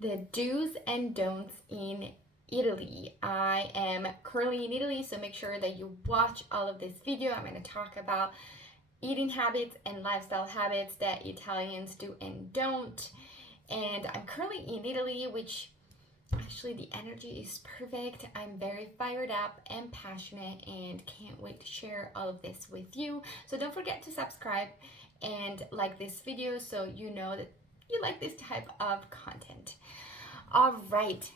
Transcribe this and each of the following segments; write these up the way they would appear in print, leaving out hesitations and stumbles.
The do's and don'ts in Italy. I am currently in Italy, so make sure that you watch all of this video. I'm going to talk about eating habits and lifestyle habits that Italians do and don't. And I'm currently in Italy, which actually the energy is perfect. I'm very fired up and passionate and can't wait to share all of this with you. So don't forget to subscribe and like this video so you know that you like this type of content. All right,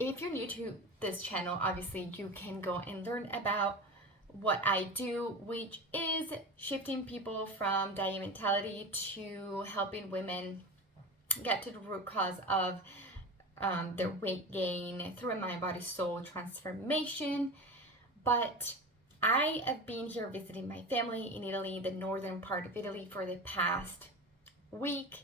if you're new to this channel, obviously you can go and learn about what I do, which is shifting people from diet mentality to helping women get to the root cause of their weight gain through a mind, body, soul transformation. But I have been here visiting my family in Italy, the northern part of Italy, for the past week.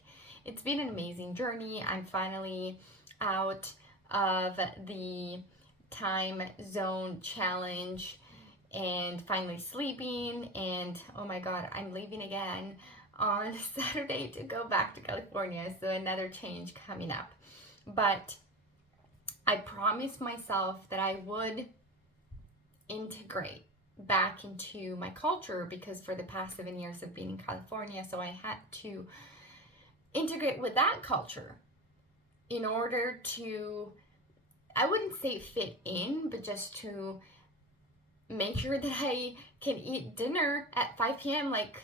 It's been an amazing journey. I'm finally out of the time zone challenge and finally sleeping, and oh my god, I'm leaving again on Saturday to go back to California, so another change coming up. But I promised myself that I would integrate back into my culture, because for the past 7 years I've been in California, so I had to integrate with that culture in order to, I wouldn't say fit in, but just to make sure that I can eat dinner at 5 p.m. like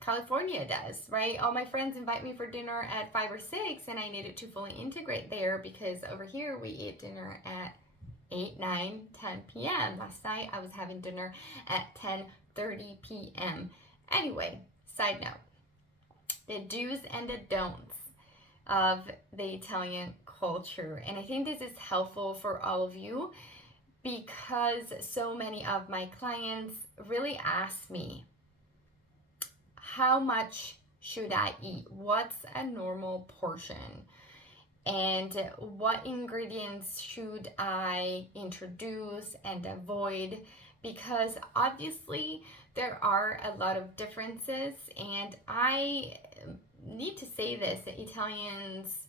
California does, right? All my friends invite me for dinner at 5 or 6, and I needed to fully integrate there, because over here we eat dinner at 8, 9, 10 p.m. Last night I was having dinner at 10:30 p.m. Anyway, side note, the do's and the don'ts of the Italian culture. And I think this is helpful for all of you, because so many of my clients really ask me, how much should I eat? What's a normal portion? And what ingredients should I introduce and avoid? Because obviously there are a lot of differences, and I need to say this, that Italians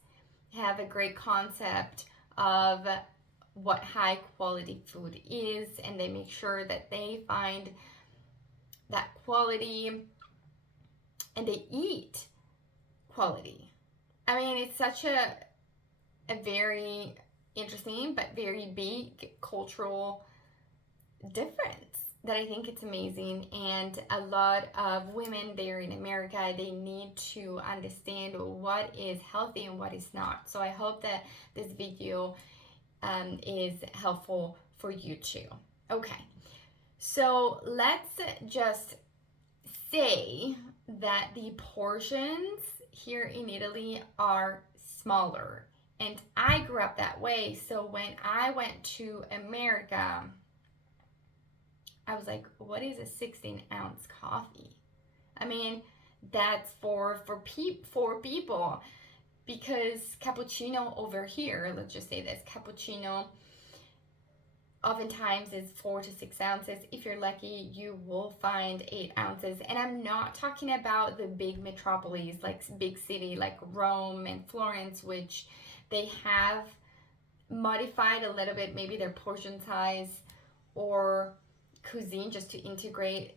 have a great concept of what high quality food is, and they make sure that they find that quality and they eat quality. I mean, it's such a very interesting but very big cultural difference that I think it's amazing. And a lot of women there in America, they need to understand what is healthy and what is not. So I hope that this video is helpful for you too. Okay, so let's just say that the portions here in Italy are smaller. And I grew up that way. So when I went to America, I was like, what is a 16-ounce coffee? I mean, that's for people, because cappuccino over here, let's just say this, cappuccino oftentimes is 4 to 6 ounces. If you're lucky, you will find 8 ounces. And I'm not talking about the big metropolis, like big city like Rome and Florence, which they have modified a little bit, maybe their portion size or cuisine, just to integrate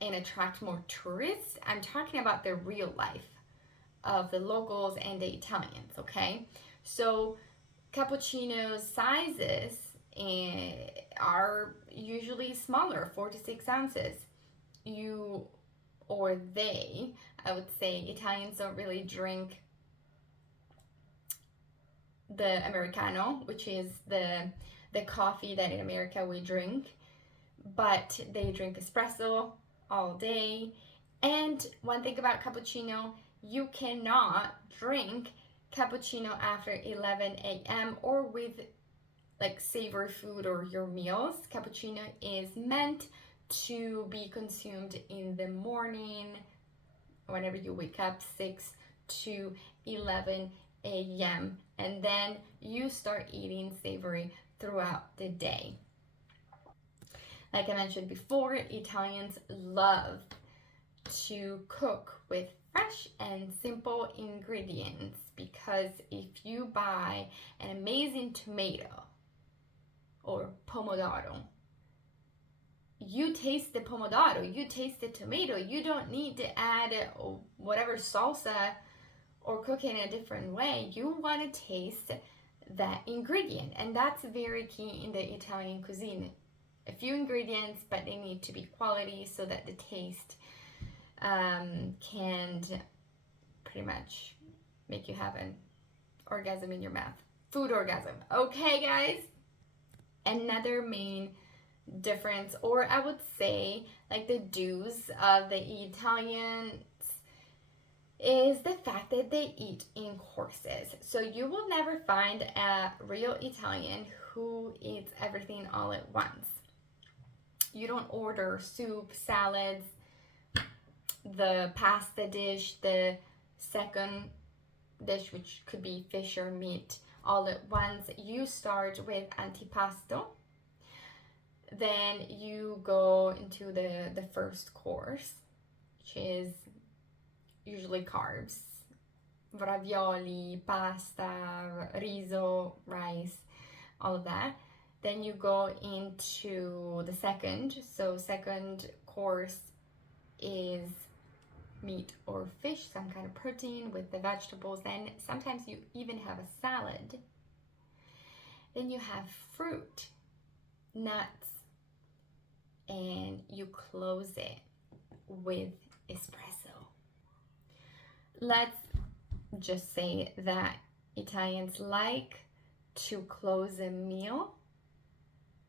and attract more tourists. I'm talking about the real life of the locals and the Italians, okay? So cappuccino sizes are usually smaller, 4 to 6 ounces. You, or they, I would say, Italians don't really drink the Americano, which is the coffee that in America we drink, but they drink espresso all day. And one thing about cappuccino, you cannot drink cappuccino after 11 a.m. or with like savory food or your meals. Cappuccino is meant to be consumed in the morning, whenever you wake up, 6 to 11 a.m. and then you start eating savory throughout the day. Like I mentioned before, Italians love to cook with fresh and simple ingredients because if you buy an amazing tomato or pomodoro, you taste the pomodoro, you taste the tomato. You don't need to add whatever salsa or cook it in a different way. You want to taste that ingredient, and that's very key in the Italian cuisine. A few ingredients, but they need to be quality so that the taste can pretty much make you have an orgasm in your mouth. Food orgasm. Okay, guys? Another main difference, or I would say like the do's of the Italians, is the fact that they eat in courses. So you will never find a real Italian who eats everything all at once. You don't order soup, salads, the pasta dish, the second dish, which could be fish or meat, all at once. You start with antipasto, then you go into the first course, which is usually carbs, ravioli, pasta, riso, rice, all of that. Then you go into the second. So second course is meat or fish, some kind of protein with the vegetables. Then sometimes you even have a salad. Then you have fruit, nuts, and you close it with espresso. Let's just say that Italians like to close a meal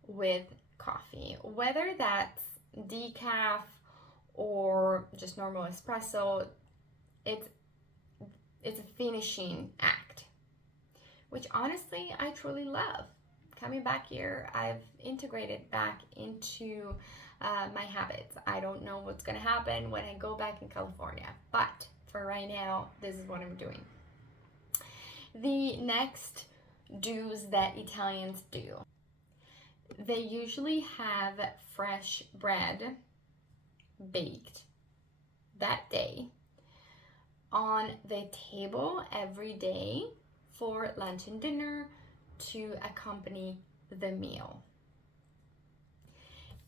with coffee, whether that's decaf or just normal espresso. It's a finishing act, which honestly I truly love. Coming back here, I've integrated back into my habits. I don't know what's gonna happen when I go back in California, but for right now, this is what I'm doing. The next do's that Italians do, they usually have fresh bread baked that day on the table every day for lunch and dinner to accompany the meal.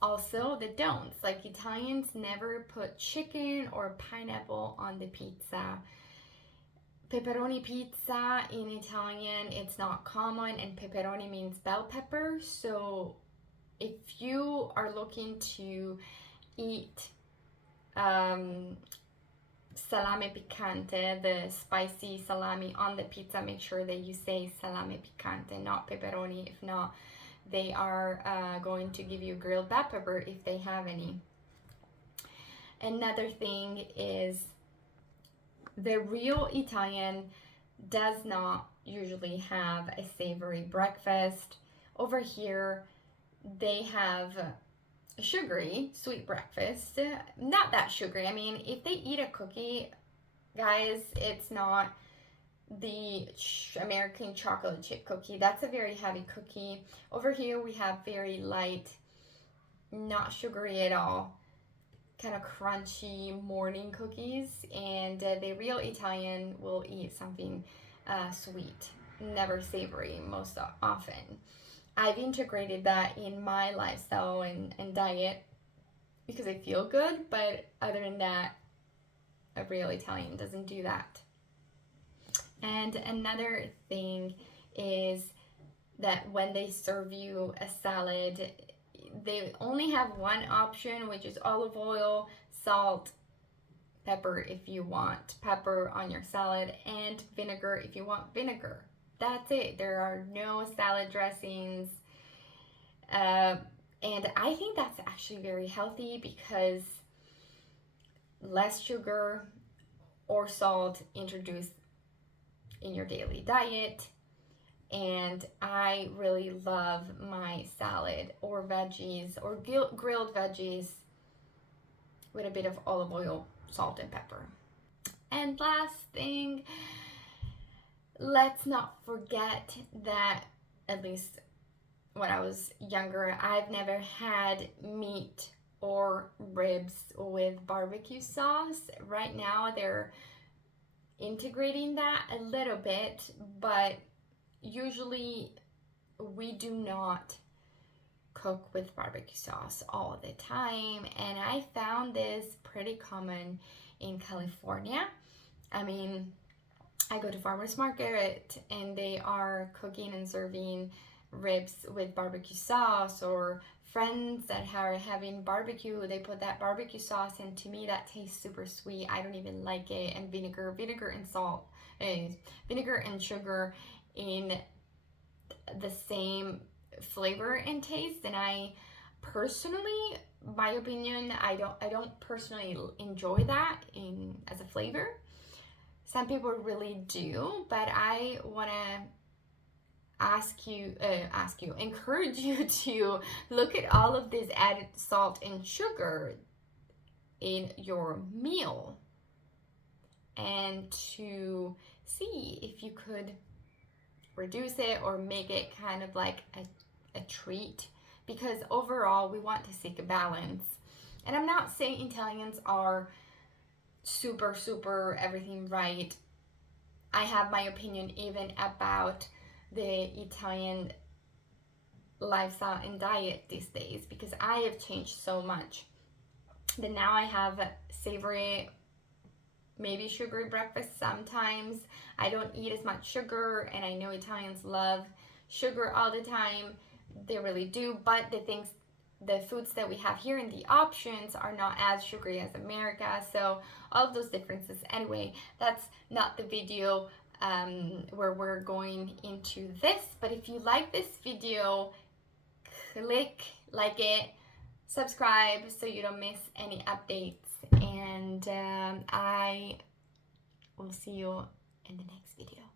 Also, the don'ts, like Italians never put chicken or pineapple on the pizza. Pepperoni pizza in Italian, it's not common, and pepperoni means bell pepper. So if you are looking to eat salame picante, the spicy salami on the pizza, make sure that you say salame picante, not pepperoni. If not, they are going to give you grilled bell pepper if they have any. Another thing is the real Italian does not usually have a savory breakfast. Over here, they have a sugary, sweet breakfast. Not that sugary. I mean, if they eat a cookie, guys, it's not the American chocolate chip cookie. That's a very heavy cookie. Over here, we have very light, not sugary at all, kind of crunchy morning cookies, and the real Italian will eat something sweet, never savory most often. I've integrated that in my lifestyle and diet because I feel good, but other than that, a real Italian doesn't do that. And another thing is that when they serve you a salad, they only have one option, which is olive oil, salt, pepper if you want pepper on your salad, and vinegar if you want vinegar. That's it. There are no salad dressings. And I think that's actually very healthy because less sugar or salt introduced in your daily diet. And I really love my salad or veggies or grilled veggies with a bit of olive oil, salt, and pepper. And last thing, let's not forget that, at least when I was younger, I've never had meat or ribs with barbecue sauce. Right now, they're integrating that a little bit, but usually we do not cook with barbecue sauce all the time, and I found this pretty common in California. I mean, I go to farmers market and they are cooking and serving ribs with barbecue sauce, or friends that are having barbecue, they put that barbecue sauce, and to me that tastes super sweet. I don't even like it. And vinegar and salt, vinegar and sugar in the same flavor and taste. And I personally, my opinion, I don't personally enjoy that in as a flavor. Some people really do, but I want to encourage you to look at all of this added salt and sugar in your meal, and to see if you could reduce it or make it kind of like a treat, because overall we want to seek a balance. And I'm not saying Italians are super everything right. I have my opinion even about the Italian lifestyle and diet these days, because I have changed so much that now I have savory, maybe sugary breakfast sometimes. I don't eat as much sugar, and I know Italians love sugar all the time. They really do, but the foods that we have here and the options are not as sugary as America. So all of those differences. Anyway, that's not the video where we're going into this. But if you like this video, click like it, subscribe so you don't miss any updates. And I will see you in the next video.